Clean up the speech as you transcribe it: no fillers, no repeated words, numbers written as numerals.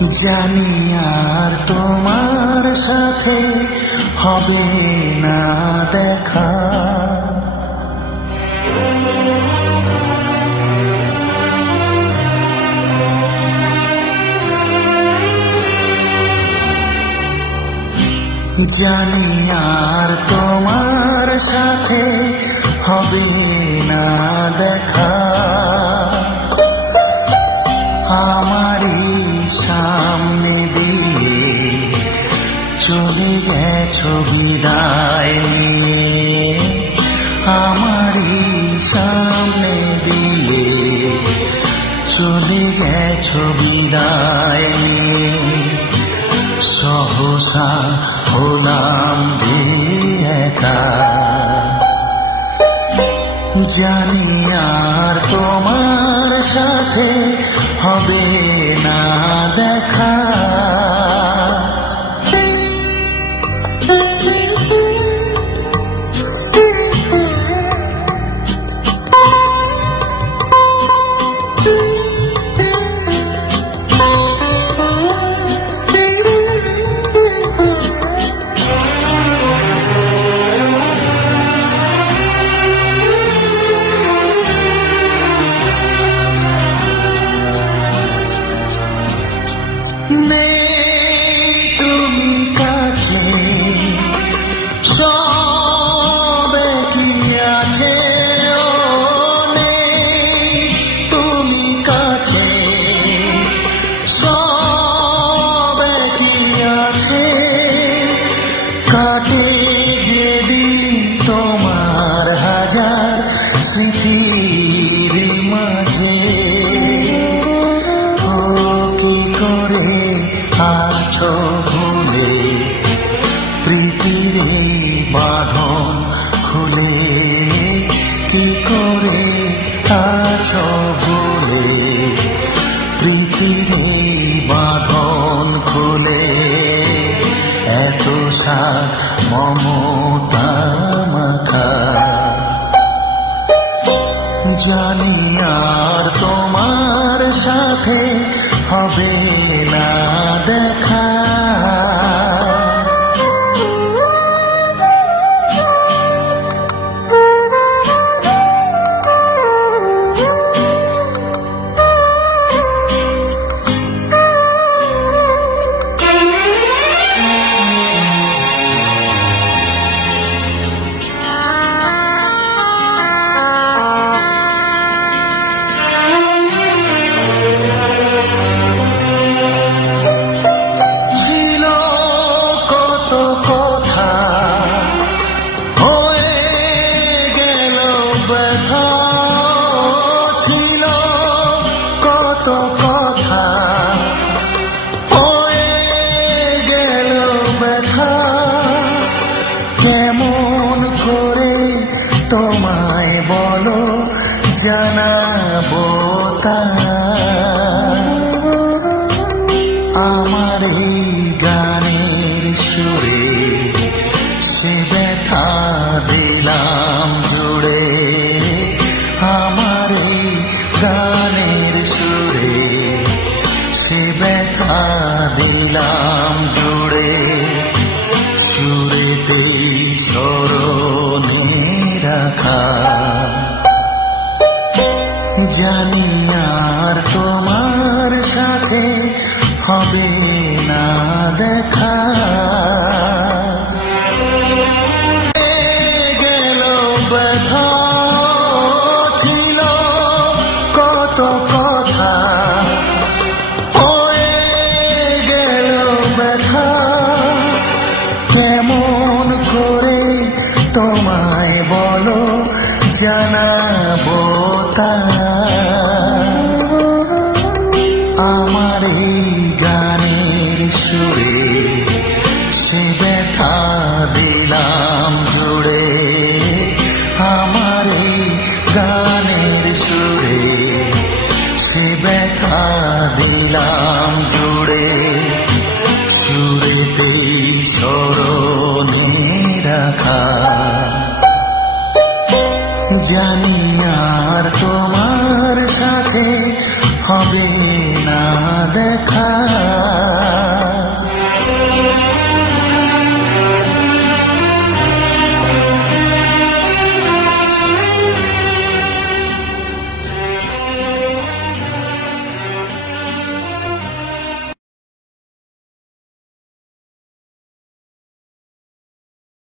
জানি আর তোমার সাথে হবে না দেখা, জানি আর তোমার সাথে হবে না দেখা। আমারই সামনে দিয়ে চলে গেছো বিদায় নিয়ে, আমারই সামনে দিয়ে চলে গেছো বিদায় নিয়ে। সহসা হলাম যে একা, জানি আর তোমার সাথে হবে না দেখা। তুমি কাছে সবে কি আছে, তুমি কাছে সবে কি আছে। কাটে যেদিন তোমার হাজার স্মৃতির মাঝে, কি করে আছো ভুলে প্রীতির বাঁধন খুলে, কি করে আছো ভুলে প্রীতির বাঁধন খুলে। এত সাত মমতা মাখা, জানি আর তোমার সাথে হবে না দেখা। ছিল কত কথা হয়ে গেল ব্যথা, কেমন করে তোমায় বলো জানাবো তা। আমার এই গানের সুরে সে ব্যথা দিলাম জুড়ে, আমার এই গানের সুরে সে ব্যথা দিলাম জুড়ে। সুরেতেই স্মরণে রাখা, জানি আর তোমার সাথে হবে না দেখা। গেল ব্যথা ছিল কত কথা হয়ে গেল ব্যথা, কেমন করে তোমায় বলো জানাবো তা। আমার এই গানের সুরে সে ব্যথা দিলাম জুড়ে, আমার এই গানের সুরে সে ব্যথা দিলাম জুড়ে। সুরেতেই স্মরণে রাখা, জানি আর তোমার সাথে হবে না দেখা।